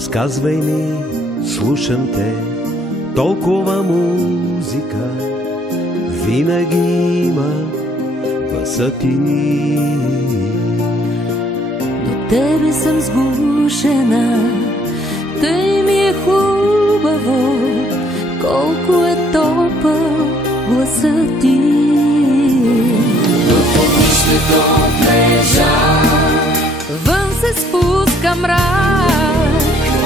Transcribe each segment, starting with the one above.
Разказвай ми, слушам те, толкова музика винаги има гласа ти. До тебе съм сгушена, тъй ми е хубаво, колко е топъл гласът ти. В огнището лежа, вън се спуска мрак,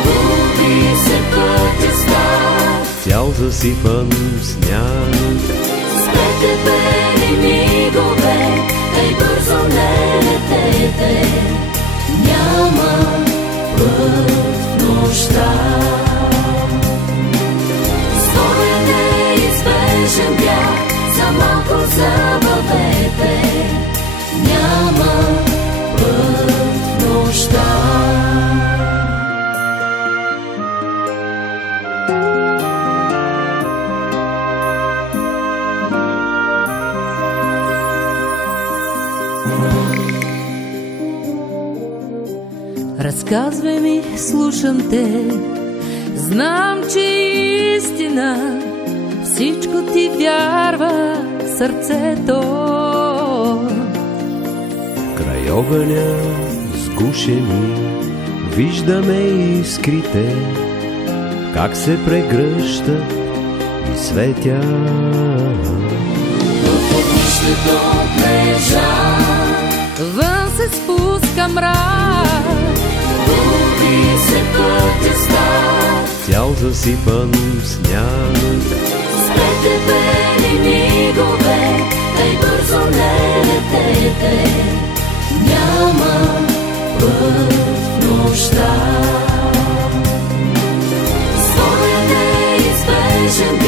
губи се пътя стар, цял засипан сняг. спрете бели мигове, ей бързо не летете, няма път в нощта. Своя неизбежен бяг, за малко забавете, няма път в нощта. разказвай ми, слушам те, знам, че е истина, всичко ти вярва сърцето. Край огъня сгушени виждаме искрите, как се прегръщат и светят. В огнището лежа, вън се спуска мрак, губи се пътя стар, цял засипан сняг. спрете бели мигове, ей бързо не летете, няма път в нощта. Своя неизбежен